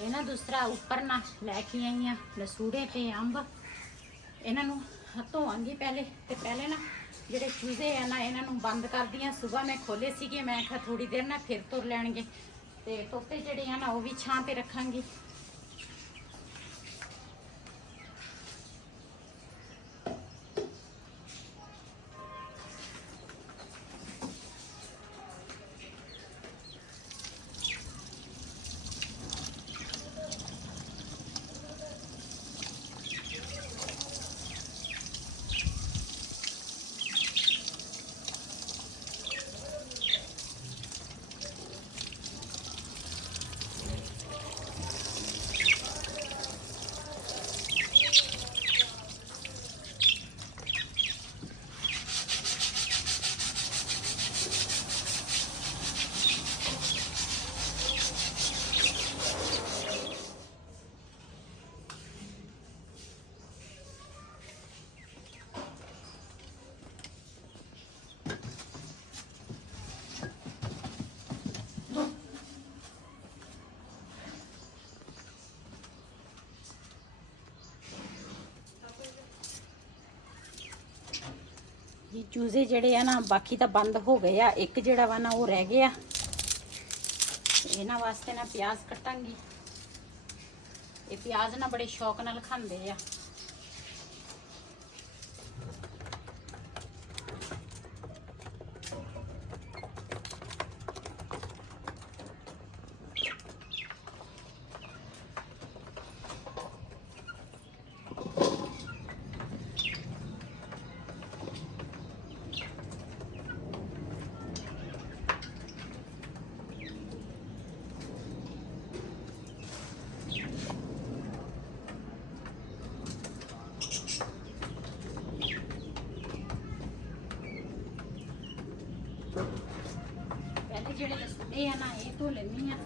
ਇਹਨਾਂ ਦੂਸਰਾ ਉੱਪਰ ਨਾ ਲੈ ਕੇ ਆਈ ਆ ਲਸੂੜੇ ਤੇ ਅੰਬ। ਇਹਨਾਂ ਨੂੰ ਧੋਵਾਂਗੀ ਪਹਿਲੇ, ਤੇ ਪਹਿਲੇ ਨਾ ਜਿਹੜੇ ਚੂਜ਼ੇ ਆ ਨਾ ਇਹਨਾਂ ਨੂੰ ਬੰਦ ਕਰਦੀ ਆ। ਸਵੇਰ ਮੈਂ ਖੋਲੇ ਸੀਗੇ, ਮੈਂ ਕਿਹਾ ਥੋੜੀ ਦੇਰ ਨਾ ਫਿਰ ਤੁਰ ਲੈਣਗੇ, ਤੇ ਤੋਤੇ ਜਿਹੜੇ ਆ ਨਾ ਉਹ ਵੀ ਛਾਂ ਤੇ ਰੱਖਾਂਗੀ। ये चूजे जड़े है ना बाकी तो बंद हो गए आ, एक जड़ा वा ना वो रह गया। इन्हां वास्ते ना प्याज कटांगी। ये प्याज ना बड़े शौक नाल खांदे आ। पहले जेड़े लसूड़े है ना ये धो लेनी है।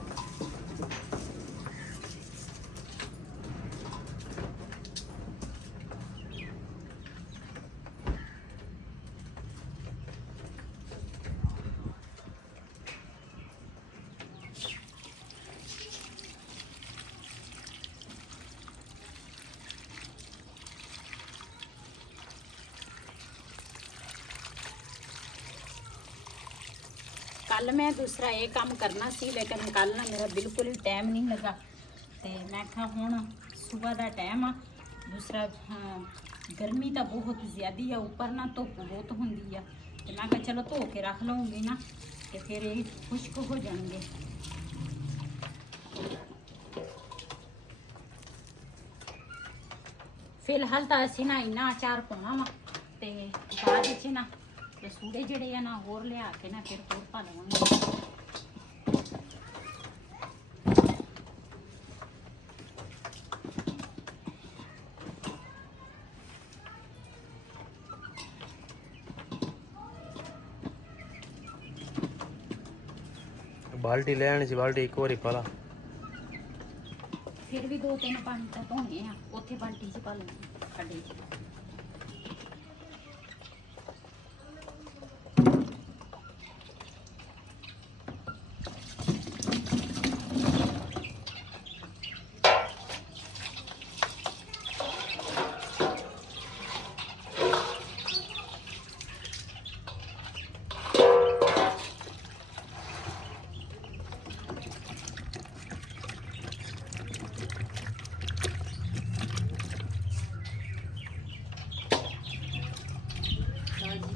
कल मैं दूसरा ये काम करना सी, लेकिन कल ना मेरा बिल्कुल ही टाइम नहीं लगा। तो मैं कहा हुण सुबह का टाइम आ। दूसरा गर्मी तो बहुत ज़्यादा है, ऊपर ना धुप बहुत होंगी है। तो मैं कहा चलो धो के रख लूँगी ना, तो फिर ये खुश्क हो जाएंगे। फिलहाल तो असी ना इन्ना अचार पाना वा, तो बाद च ना लसूड़े जड़े है ना होर लिया के ना फिर होर पा लवांगे। बाल्टी ले आनी सी, बाल्टी एक बारी पा ला। फिर भी 2-3 पानी तो धोने आ, उत्थे बाल्टी च पा लेंगे खड्डे च।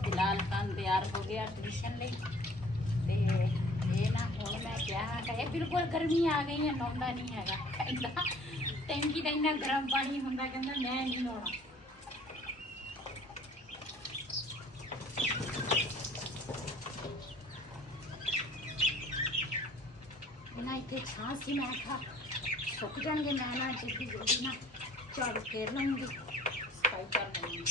फिलहाल काम तैयार हो गया ट्यूशन ले। ते ये ना हुण मैं क्या है, बिल्कुल गर्मी आ गई है, नौंदा नहीं है। टैंकी का इन्ना गर्म पानी होंदा, कहंदा मैं नहीं नौना। ना इतने छां सी, मैं था सुक जाएंगे। मैं ना जल्दी जल्दी ना झाड़ू फेर लूँगी, सफाई कर लूँगी।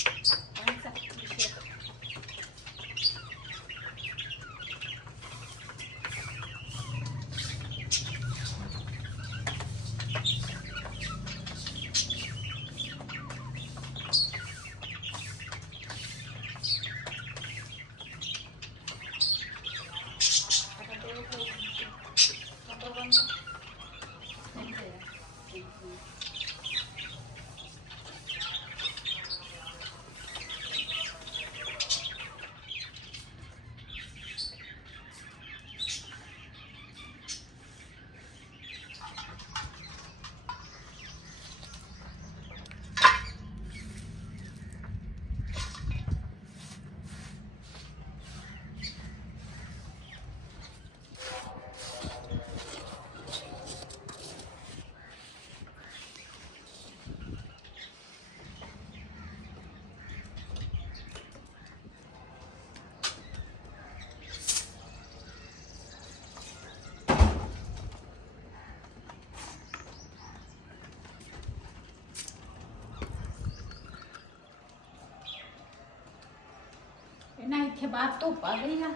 ਇਹਨਾਂ ਇੱਥੇ ਬਾਹਰ ਧੁੱਪ ਆ ਗਈ ਆ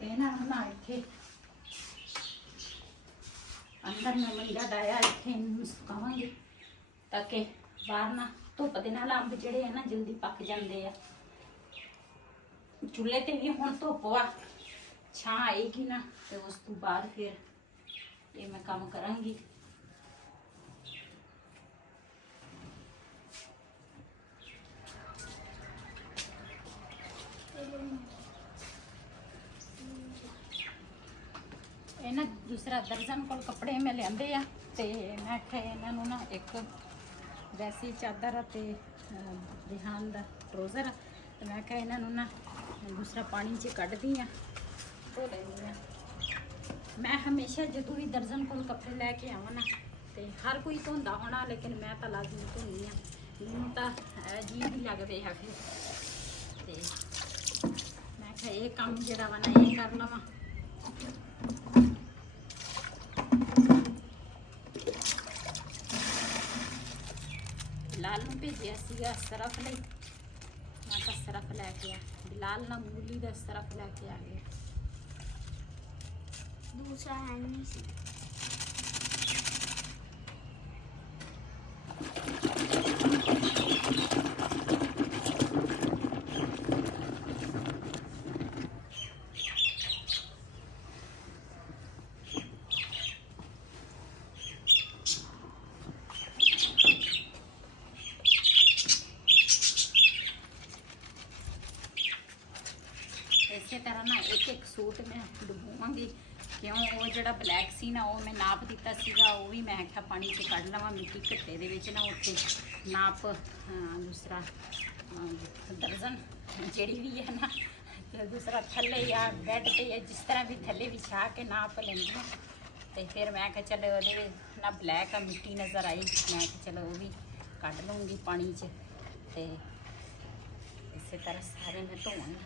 ਇਹਨਾਂ ਨੂੰ ਨਾ ਇੱਥੇ ਅੰਦਰ ਮੈਂ ਮੰਜਾ ਡਾਇਆ ਇੱਥੇ ਇਹਨੂੰ ਸੁਕਾਵਾਂਗੀ ਤਾਂ ਕਿ ਬਾਹਰ ਨਾ ਧੁੱਪ ਦੇ ਨਾਲ ਅੰਬ ਜਿਹੜੇ ਆ ਨਾ ਜਲਦੀ ਪੱਕ ਜਾਂਦੇ ਆ। ਚੁੱਲ੍ਹੇ ਤੇ ਵੀ ਹੁਣ ਧੁੱਪ ਆ, ਛਾਂ ਆਏਗੀ ਨਾ ਤੇ ਉਸ ਤੋਂ ਬਾਅਦ ਫਿਰ ਇਹ ਮੈਂ ਕੰਮ ਕਰਾਂਗੀ। ਇਹ ਨਾ ਦੂਸਰਾ ਦਰਜਨ ਕੋਲ ਕੱਪੜੇ ਮੈਂ ਲਿਆਂਦੇ ਆ ਤੇ ਮੈਂ ਕਿਹਾ ਇਹਨਾਂ ਨੂੰ ਨਾ ਇੱਕ ਵੈਸੀ ਚਾਦਰ ਤੇ ਰਿਹਾਨ ਦਾ ਟਰੋਜ਼ਰ ਤੇ ਮੈਂ ਕਿਹਾ ਇਹਨਾਂ ਨੂੰ ਨਾ ਦੂਸਰਾ ਪਾਣੀ 'ਚ ਕੱਢਦੀ ਆ, ਧੋ ਲੈਂਦੀ ਆ। ਮੈਂ ਹਮੇਸ਼ਾ ਜਦੋਂ ਵੀ ਦਰਜਨ ਕੋਲ ਕੱਪੜੇ ਲੈ ਕੇ ਆਵਾਂ ਨਾ ਤੇ ਹਰ ਕੋਈ ਧੋਂਦਾ ਹੋਣਾ ਲੇਕਿਨ ਮੈਂ ਤਾਂ ਲਾਜ਼ਮੀ ਧੋਂਦੀ ਆ, ਮੈਨੂੰ ਤਾਂ ਅਜੀਬ ਹੀ ਲੱਗਦੇ ਹੈਗੇ ਤੇ ਮੈਂ ਕਿਹਾ ਇਹ ਕੰਮ ਜਿਹੜਾ ਵਾ ਨਾ ਇਹ ਕਰ ਲਵਾਂ। ਲਾਲ ਨੂੰ ਭੇਜਿਆ ਸੀਗਾ ਸਰਫ ਲਈ, ਮੈਂ ਤਾਂ ਸਰਫ ਲੈ ਕੇ ਆ, ਬਿਲਾਲ ਨਾ ਮੂਲੀ ਦਾ ਸਰਫ ਲੈ ਕੇ ਆ ਗਿਆ। दूसरा है नहीं सी ਇਸੇ ਤਰ੍ਹਾਂ ਨਾ ਇੱਕ ਇੱਕ ਸੂਟ ਮੈਂ ਡੁਬੋਵਾਂਗੀ ਕਿਉਂ ਉਹ ਜਿਹੜਾ ਬਲੈਕ ਸੀ ਨਾ ਉਹ ਮੈਂ ਨਾਪ ਦਿੱਤਾ ਸੀਗਾ, ਉਹ ਵੀ ਮੈਂ ਕਿਹਾ ਪਾਣੀ 'ਚ ਕੱਢ ਲਵਾਂ ਮਿੱਟੀ ਘੱਟੇ ਦੇ ਵਿੱਚ ਨਾ ਉੱਥੇ ਨਾਪ ਦੂਸਰਾ ਦਰਜਨ ਜਿਹੜੀ ਵੀ ਹੈ ਨਾ ਤੇ ਦੂਸਰਾ ਥੱਲੇ ਜਾਂ ਬੈੱਡ ਤੇ ਜਾਂ ਜਿਸ ਤਰ੍ਹਾਂ ਵੀ ਥੱਲੇ ਵਿਛਾ ਕੇ ਨਾਪ ਲੈਂਦੀ ਹਾਂ ਤੇ ਫਿਰ ਮੈਂ ਕਿਹਾ ਚਲੋ ਉਹਦੇ ਵਿੱਚ ਨਾ ਬਲੈਕ ਆ ਮਿੱਟੀ ਨਜ਼ਰ ਆਈ, ਮੈਂ ਕਿਹਾ ਚਲੋ ਉਹ ਵੀ ਕੱਢ ਲਵਾਂਗੀ ਪਾਣੀ 'ਚ ਤੇ ਇਸੇ ਤਰ੍ਹਾਂ ਸਾਰੇ ਮੈਂ ਧੋਵਾਂਗੀ।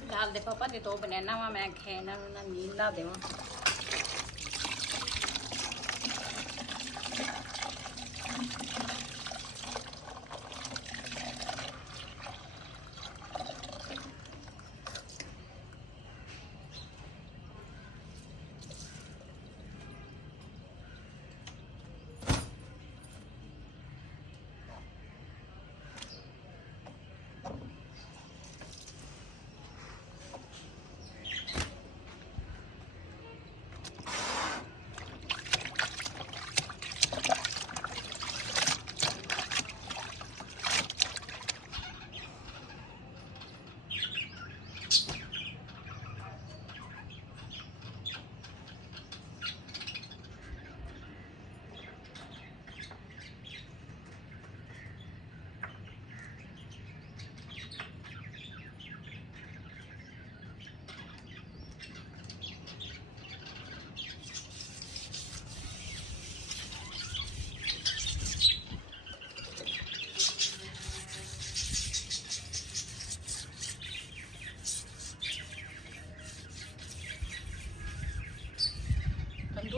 ਬਿਲਾਲ ਦੇ ਪਾਪਾ ਦੇ 2 ਬਨਾਨਾ ਵਾ, ਮੈਂ ਕਿਹਾ ਇਹਨਾਂ ਨੂੰ ਨਾ ਨੀਂਦ ਲਾ ਦੇਵਾਂ।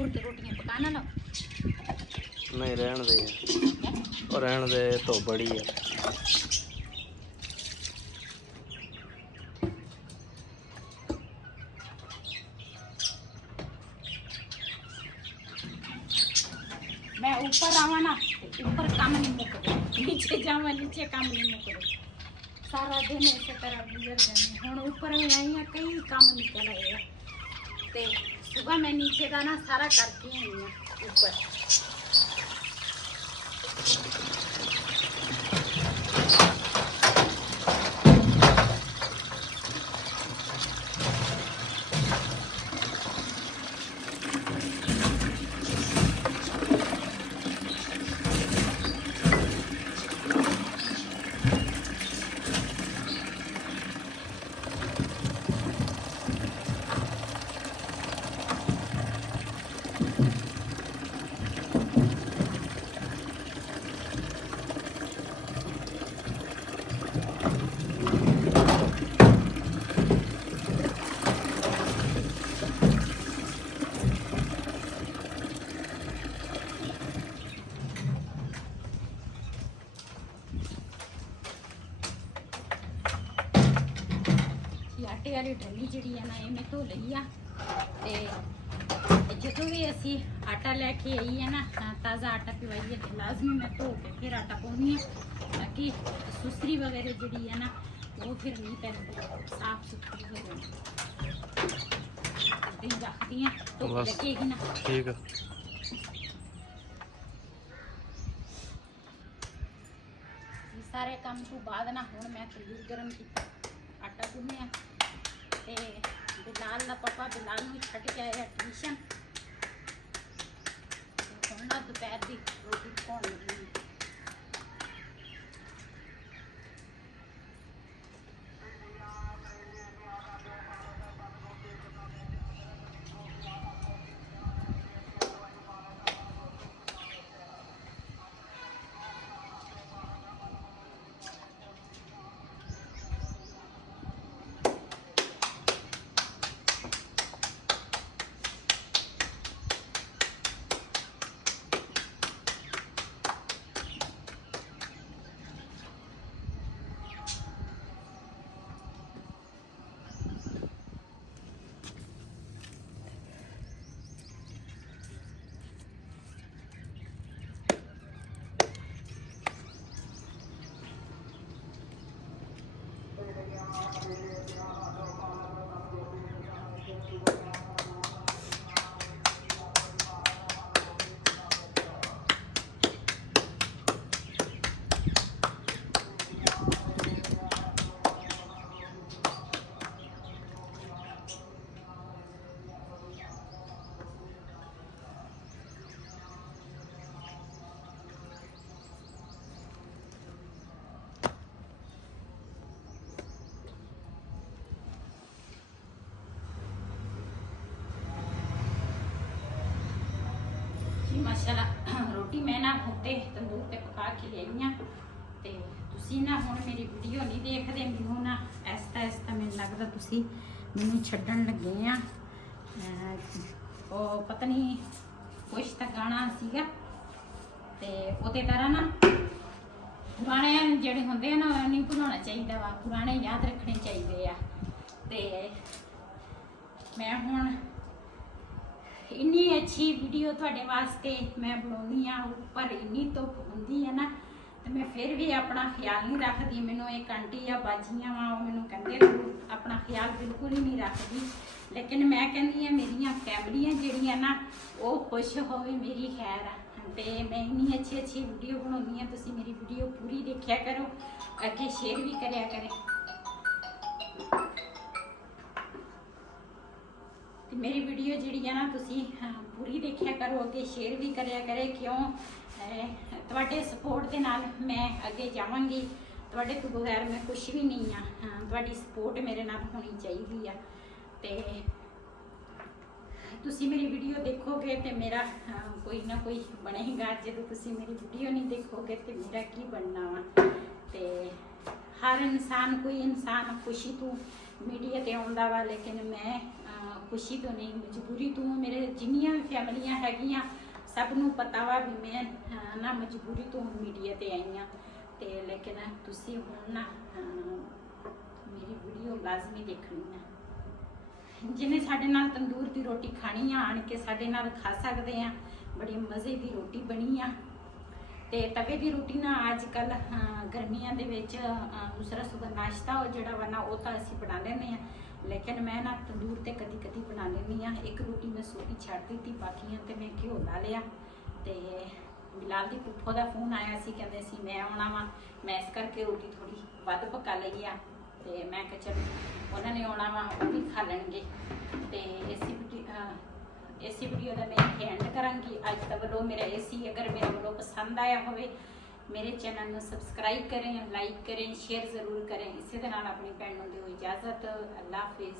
तंदूर ते रोटियां पकाना लो। नहीं रहन दे यार, और रहन दे तो बड़ी है। मैं ऊपर आवा ना ऊपर काम नहीं मुकदे, नीचे जावा नीचे काम नहीं मुकदे। सारा दिन इस तरह गुजर जाने। हुण ऊपर में आई हां, कई काम निकल आए हैं ते सुबह मैं नीचे का ना सारा करके आई हां ऊपर। आटे वाली ट्रली जी है ना ये मैं धो ली आ। जो भी असी आटा लैके आई है ना ताज़ा आटा पिवाइए तो लाजमी मैं धो के फिर आटा पाऊनी है ताकि सुसरी वगैरह जी है ना वो फिर नहीं पैंती, साफ सुथरी हो जाए। रखती हैं तो लगेगी ना। ठीक है। सारे काम तो बाद ना हुण मैं तंदूर गर्म किया, आटा गुन्निया ते बिलाल दा पापा बिलाल नूं छड्ड के आया ट्यूशन। हुण ना दोपहर दी रोटी पकाउण लगी। माशाल्लाह रोटी मैं ना होते तंदूर ते पका के ले आई हां ते तुसी ना हुण मेरी वीडियो नहीं देखदे। मैनू ना ऐसा मैनूं लगदा तुसी मैनूं छड्डण लगे आ। ओ पता नहीं कुछ तां गाना सीगा ते ओते तरह ना पुराने जिहड़े हुंदे ना नहीं भुलाउणा चाहीदा वा, पुराने याद रखने चाहिए आ। ते मैं हुण इन्नी अच्छी वीडियो थोड़े वास्ते मैं बनानी हाँ। उपर इन्नी धुप होंदी है ना तो मैं फिर भी अपना ख्याल नहीं रखती। मैनू एक आंटी आ बाजियां वा मैनू कहते अपना ख्याल बिल्कुल ही नहीं रखती, लेकिन मैं कहती हाँ मेरिया फैमिलियां जिहड़ियां ना वो खुश होवे मेरी खैर आ। ते मैं इन्नी अच्छी अच्छी वीडियो बनानी हाँ, तुसीं मेरी वीडियो पूरी देखा करो, अगे शेयर भी करया करे। ते मेरी वीडियो जी है ना तुसी पूरी देखा करो, अगे शेयर भी करया करे। क्यों तुहाडे सपोर्ट के नाल मैं अगे जावांगी, तुहाडे तो बगैर मैं कुछ भी नहीं हाँ। तुहाडी सपोर्ट मेरे नाल होनी चाहिए आ। ते तुसी मेरी वीडियो देखोगे तो मेरा कोई ना कोई बनेगा, जो तुसी मेरी वीडियो नहीं देखोगे तो मेरा की बनना वा। ते हर इंसान कोई इंसान खुशी तो मीडिया ते आउंदा वा, लेकिन मैं ਖੁਸ਼ੀ ਤੋਂ ਨਹੀਂ, ਮਜਬੂਰੀ ਤੋਂ। ਮੇਰੇ ਜਿੰਨੀਆਂ ਵੀ ਫੈਮਲੀਆਂ ਹੈਗੀਆਂ ਸਭ ਨੂੰ ਪਤਾ ਵਾ ਵੀ ਮੈਂ ਨਾ ਮਜਬੂਰੀ ਤੋਂ ਮੀਡੀਆ ਤੇ ਆਈ ਹਾਂ। ਤੇ ਲੇਕਿਨ ਤੁਸੀਂ ਹੁਣ ਨਾ ਮੇਰੀ ਵੀਡੀਓ ਲਾਜ਼ਮੀ ਦੇਖਣੀ ਆ। ਜਿਹਨੇ ਸਾਡੇ ਨਾਲ ਤੰਦੂਰ ਦੀ ਰੋਟੀ ਖਾਣੀ ਆ ਆਣ ਕੇ ਸਾਡੇ ਨਾਲ ਖਾ ਸਕਦੇ ਆ। ਬੜੀ ਮਜ਼ੇ ਦੀ ਰੋਟੀ ਬਣੀ ਆ। ਤੇ ਤਵੇ ਦੀ ਰੋਟੀ ਨਾ ਅੱਜ ਕੱਲ ਗਰਮੀਆਂ ਦੇ ਵਿੱਚ ਦੂਸਰਾ ਸੁਬਾ ਨਾਸ਼ਤਾ ਉਹ ਜਿਹੜਾ ਵਾ ਨਾ ਉਹ ਤਾਂ ਅਸੀਂ ਬਣਾ ਲੈਂਦੇ ਆ, ਲੇਕਿਨ ਮੈਂ ਨਾ ਤੰਦੂਰ ਤੇ ਕਦੀ ਕਦੀ ਬਣਾ ਲੈਂਦੀ ਆ। ਇੱਕ ਰੋਟੀ ਮੈਂ ਸੁੱਕੀ ਛੱਡ ਦਿੱਤੀ, ਬਾਕੀਆਂ ਤੇ ਮੈਂ ਘਿਓ ਲਾ ਲਿਆ। ਤੇ ਬਿਲਾਲ ਦੀ ਪੁੱਫੋ ਦਾ ਫੋਨ ਆਇਆ ਸੀ, ਕਹਿੰਦੇ ਸੀ ਮੈਂ ਆਉਣਾ ਵਾ, ਮੈਂ ਇਸ ਕਰਕੇ ਰੋਟੀ ਥੋੜੀ ਵੱਧ ਪਕਾ ਲਈ ਆ। ਤੇ ਮੈਂ ਕਿਹਾ ਚਲ ਉਹਨਾਂ ਨੇ ਆਉਣਾ ਵਾ, ਉਹ ਵੀ ਖਾ ਲੈਣਗੇ। ਤੇ ਇਸੇ ਵੀਡੀਓ ਦਾ ਮੈਂ ਐਂਡ ਕਰਾਂਗੀ ਅੱਜ ਦਾ ਵੱਲੋਂ ਮੇਰਾ ਏਸੀ। ਅਗਰ ਮੇਰਾ ਵੱਲੋਂ ਪਸੰਦ ਆਇਆ ਹੋਵੇ ਮੇਰੇ ਚੈਨਲ ਨੂੰ ਸਬਸਕ੍ਰਾਈਬ ਕरें, ਲਾਈਕ करें, शेयर ज़रूर करें। इसी ਦੇ ਨਾਲ ਆਪਣੀ ਭੈਣ ਨੂੰ ਦਿਓ ਇਜਾਜ਼ਤ। ਅੱਲਾ ਹਾਫਿਜ਼।